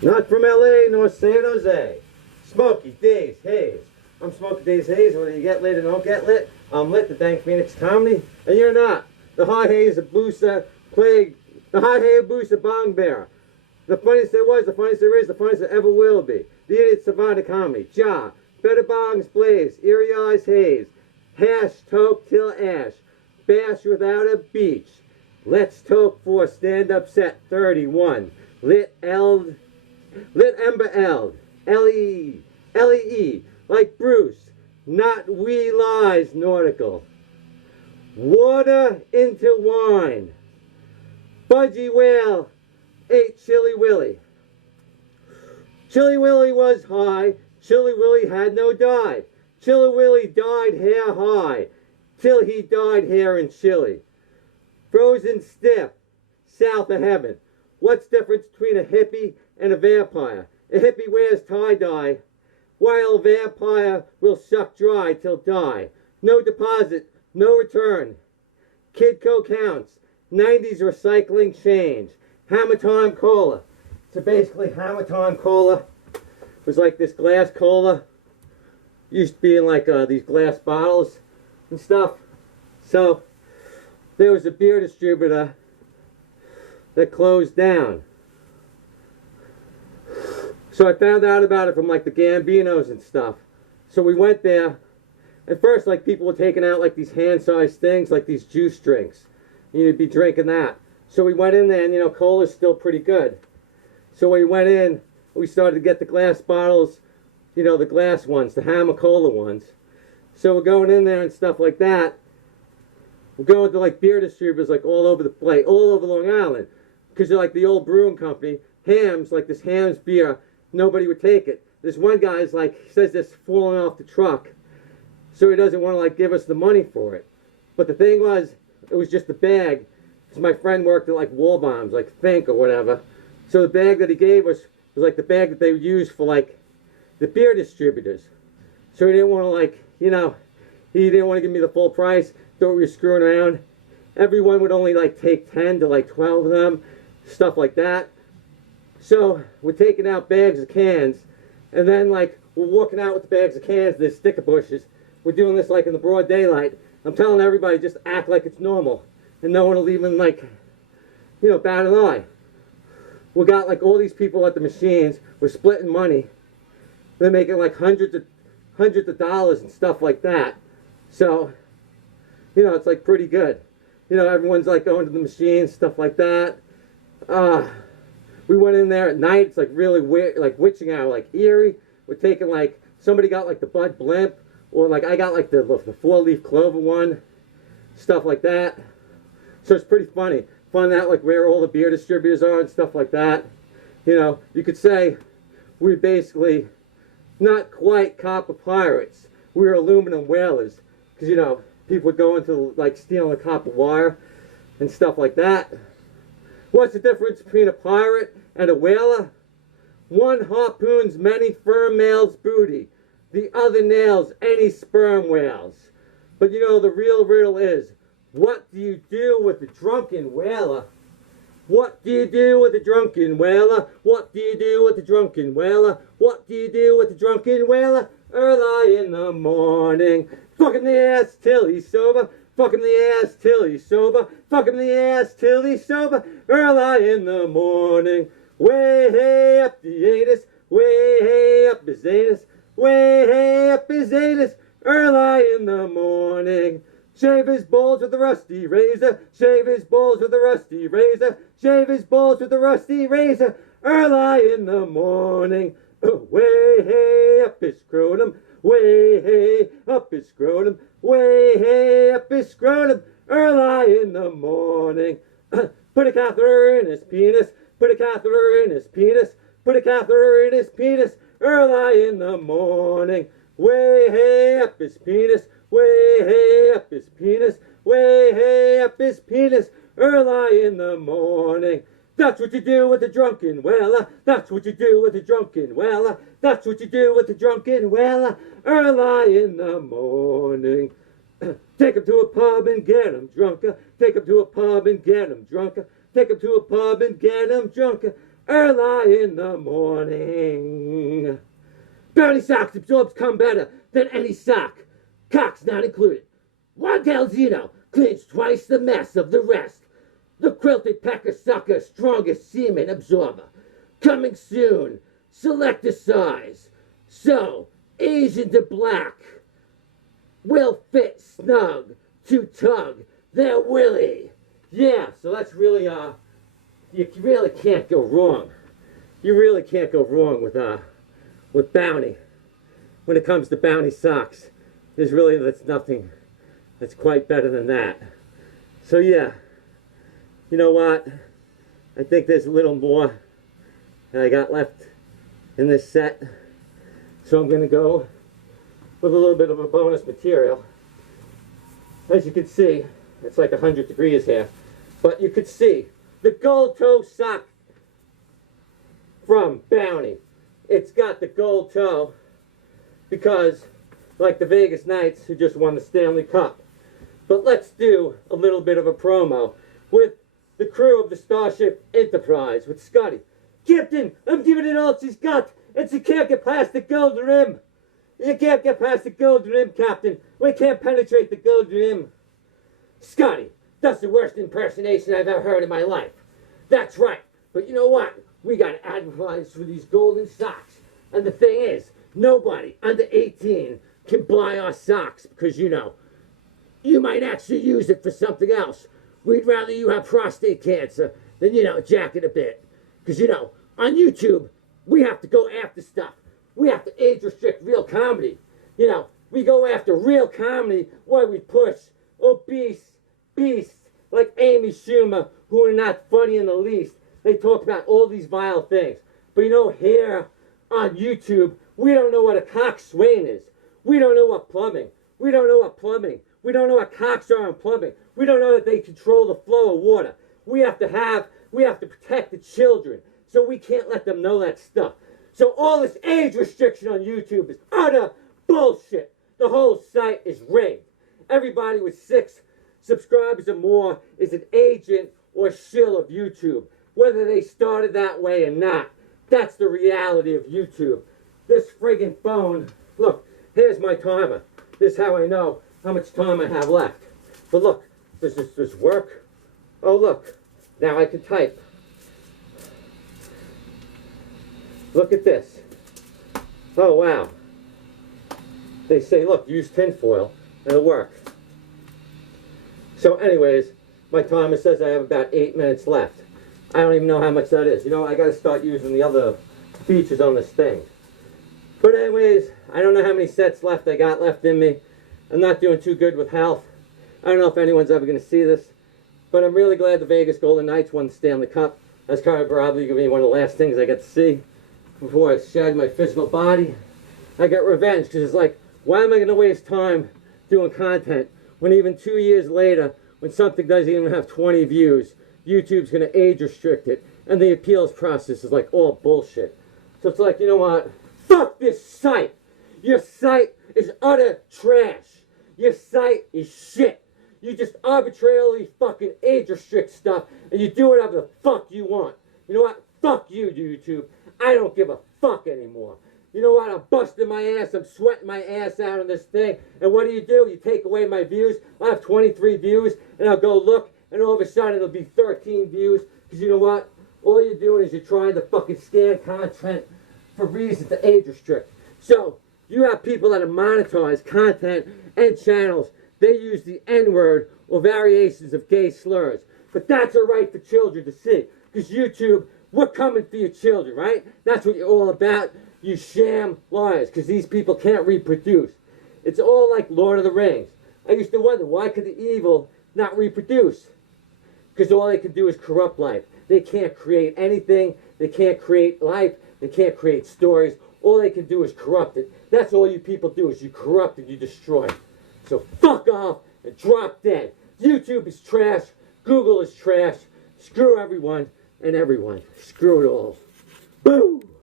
Not from LA nor San Jose. Smokey Daze Haze. I'm Smokey Daze Haze. Whether you get lit or don't get lit, I'm lit, the Dank Phoenix Comedy, and you're not. The High Hayabusa Plague, the High Hayabusa Bong Bearer. The funniest there was, the funniest there is, the funniest there ever will be. The Idiot Savannah Comedy. Ja. Better bongs blaze. Eerie eyes haze. Hash toke till ash. Bash without a beach. Let's toke for stand-up set 31. Lit Eld. Lit Ember Eld. L-E-E. L-E-E. Like Bruce. Not we lies nautical. Water into wine. Budgie Whale ate Chilly Willy. Chilly Willy was high. Chilly Willy had no dye. Chilly Willy died hair high. Till he died hair in Chile. Frozen stiff. South of heaven. What's the difference between a hippie and a vampire? A hippie wears tie-dye, while a vampire will suck dry till die. No deposit, no return. Kidco counts. 90s recycling change. Hammer Time Cola. So basically, Hammer Time Cola was like this glass cola. Used to be in like these glass bottles and stuff. So there was a beer distributor that closed down. So I found out about it from like the Gambinos and stuff. So we went there. At first, like, people were taking out like these hand-sized things, like these juice drinks. You'd be drinking that. So we went in there, and you know, cola's still pretty good. So we went in, we started to get the glass bottles, you know, the glass ones, the Hammer Cola ones. So we're going in there and stuff like that. We're going to like beer distributors like all over the place, all over Long Island. Because they're like the old brewing company. Hams, like this Hams beer, nobody would take it. This one guy's like, he says this falling off the truck. So he doesn't want to like give us the money for it. But the thing was, it was just a bag. Because my friend worked at like Wall Bombs, like Fink or whatever. So the bag that he gave us was like the bag that they would use for like the beer distributors. So he didn't want to like, you know, he didn't want to give me the full price. Thought we were screwing around. Everyone would only like take 10 to like 12 of them. Stuff like that. So we're taking out bags of cans. And then like we're walking out with the bags of cans, there's sticker bushes. We're doing this like in the broad daylight. I'm telling everybody just act like it's normal. And no one will even like, you know, bat an eye. We got like all these people at the machines. We're splitting money. They're making like hundreds of dollars and stuff like that. So, you know, it's like pretty good. You know, everyone's like going to the machines, stuff like that. We went in there at night. It's like really weird, like witching hour, like eerie. We're taking like, somebody got like the Bud Blimp, or like I got like the 4-leaf clover one, stuff like that. So it's pretty funny. Find out like where all the beer distributors are and stuff like that. You know, you could say we basically not quite copper pirates. We were aluminum whalers. Because, you know, people would go into like stealing the copper wire and stuff like that. What's the difference between a pirate and a whaler? One harpoons many firm males' booty. The other nails any sperm whales. But you know, the real riddle is, what do you do with a drunken whaler? What do you do with a drunken whaler? What do you do with a drunken whaler? What do you do with a drunken whaler? Early in the morning. Fuck him the ass till he's sober. Fuck him the ass till he's sober. Fuck him the ass till he's sober. Early in the morning. Way hey up the anus. Way hey up his anus. Way hey up his anus. Early in the morning. Shave his balls with a rusty razor. Shave his balls with a rusty razor. Shave his balls with a rusty razor. Early in the morning. Way hey up his scrotum. Way hey up his scrotum. Way hey up his scrotum. Early in the morning. Put a catheter in his penis. Put a catheter in his penis. Put a catheter in his penis. Early in the morning. Way hey up his penis. Way hey up his penis. Way hey up his penis. Early in the morning. That's what you do with a drunken whaler. That's what you do with a drunken whaler. That's what you do with a drunken whaler. Early in the morning. Take him to a pub and get him drunker. Take him to a pub and get him drunker. Take him to a pub and get him drunker. early in the morning. Bounty socks absorbs cum better than any sock, cocks not included. One Calzino cleans twice the mess of the rest. The quilted pecker sucker, strongest semen absorber. Coming soon, select a size. So, Asian to black will fit snug to tug their willy. Yeah, so that's really, you really can't go wrong. You really can't go wrong with Bounty. When it comes to Bounty socks, that's nothing that's quite better than that. So yeah, you know what? I think there's a little more that I got left in this set. So I'm going to go with a little bit of a bonus material. As you can see, it's like 100 degrees here. But you could see the gold toe sock from Bounty. It's got the gold toe because, like the Vegas Knights who just won the Stanley Cup. But let's do a little bit of a promo with the crew of the Starship Enterprise with Scotty. Captain, I'm giving it all she's got, and she can't get past the gold rim. You can't get past the gold rim, Captain. We can't penetrate the gold rim. Scotty, that's the worst impersonation I've ever heard in my life. That's right. But you know what? We got to advertise for these golden socks. And the thing is, nobody under 18 can buy our socks because, you know, you might actually use it for something else. We'd rather you have prostate cancer than, you know, jack it a bit. Because, you know, on YouTube, we have to go after stuff. We have to age restrict real comedy. You know, we go after real comedy where we push obese beasts like Amy Schumer, who are not funny in the least. They talk about all these vile things. But you know, here on YouTube, we don't know what a coxswain is. We don't know what plumbing. We don't know what plumbing. We don't know what cocks are in plumbing. We don't know that they control the flow of water. We have to protect the children. So we can't let them know that stuff. So all this age restriction on YouTube is utter bullshit. The whole site is rigged. Everybody with 6 subscribers or more is an agent or shill of YouTube. Whether they started that way or not, that's the reality of YouTube. This friggin' phone, look, here's my timer. This is how I know how much time I have left. But look, does this work? Oh look, now I can type. Look at this. Oh wow. They say, look, use tinfoil and it'll work. So anyways, my timer says I have about 8 minutes left. I don't even know how much that is. You know, I gotta start using the other features on this thing. But anyways, I don't know how many sets left I got left in me. I'm not doing too good with health. I don't know if anyone's ever gonna see this, but I'm really glad the Vegas Golden Knights won the Stanley Cup. That's probably gonna be one of the last things I get to see before I shed my physical body. I get revenge, because it's like, why am I gonna waste time doing content when even 2 years later, when something doesn't even have 20 views, YouTube's going to age restrict it, and the appeals process is like all bullshit. So it's like, you know what? Fuck this site! Your site is utter trash. Your site is shit. You just arbitrarily fucking age restrict stuff, and you do whatever the fuck you want. You know what? Fuck you, YouTube. I don't give a fuck anymore. You know what? I'm busting my ass. I'm sweating my ass out on this thing. And what do? You take away my views. I have 23 views, and I'll go look, and all of a sudden it'll be 13 views. Because you know what? All you're doing is you're trying to fucking scan content for reasons to age restrict. So, you have people that have monetized content and channels. They use the N-word or variations of gay slurs. But that's a right for children to see. Because YouTube, we're coming for your children, right? That's what you're all about. You sham liars, because these people can't reproduce. It's all like Lord of the Rings. I used to wonder, why could the evil not reproduce? Because all they can do is corrupt life. They can't create anything. They can't create life. They can't create stories. All they can do is corrupt it. That's all you people do, is you corrupt and you destroy. So fuck off and drop dead. YouTube is trash. Google is trash. Screw everyone and everyone. Screw it all. Boom!